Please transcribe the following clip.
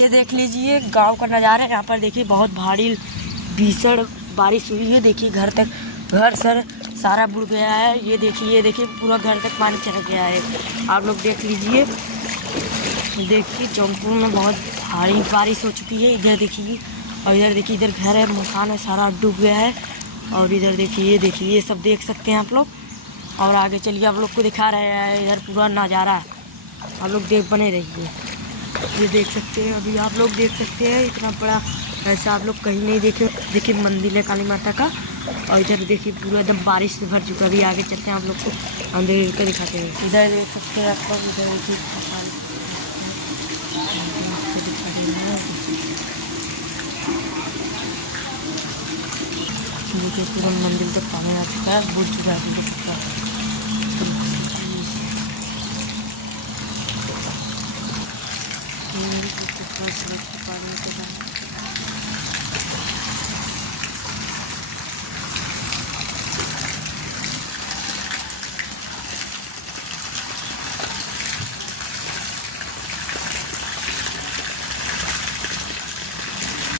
ये देख लीजिए गांव का नज़ारा है। यहाँ पर देखिए बहुत भारी भीषण बारिश हुई है। देखिए घर सर सारा बुड़ गया है। ये देखिए पूरा घर तक पानी चढ़ गया है। आप लोग देख लीजिए। देखिए जौनपुर में बहुत भारी बारिश हो चुकी है। इधर देखिए और इधर देखिए, इधर घर है, मकान है, सारा डूब गया है। और इधर देखिए ये सब देख सकते हैं आप लोग। और आगे चलिए आप लोग को दिखा रहे हैं इधर पूरा नज़ारा। आप लोग बने रहिए। ये देख सकते हैं, अभी आप लोग देख सकते हैं इतना बड़ा ऐसा आप लोग कहीं नहीं देखे। देखिए मंदिर है काली माता का। और इधर देखिए पूरा एकदम बारिश से भर चुका है। अभी आगे चलते हैं आप लोग को अंदर का दिखाते हैं। इधर देख सकते हैं आप लोग, इधर देखिए देखिए पूरा मंदिर का पानी आ चुका है, बुझ चुका है पानी के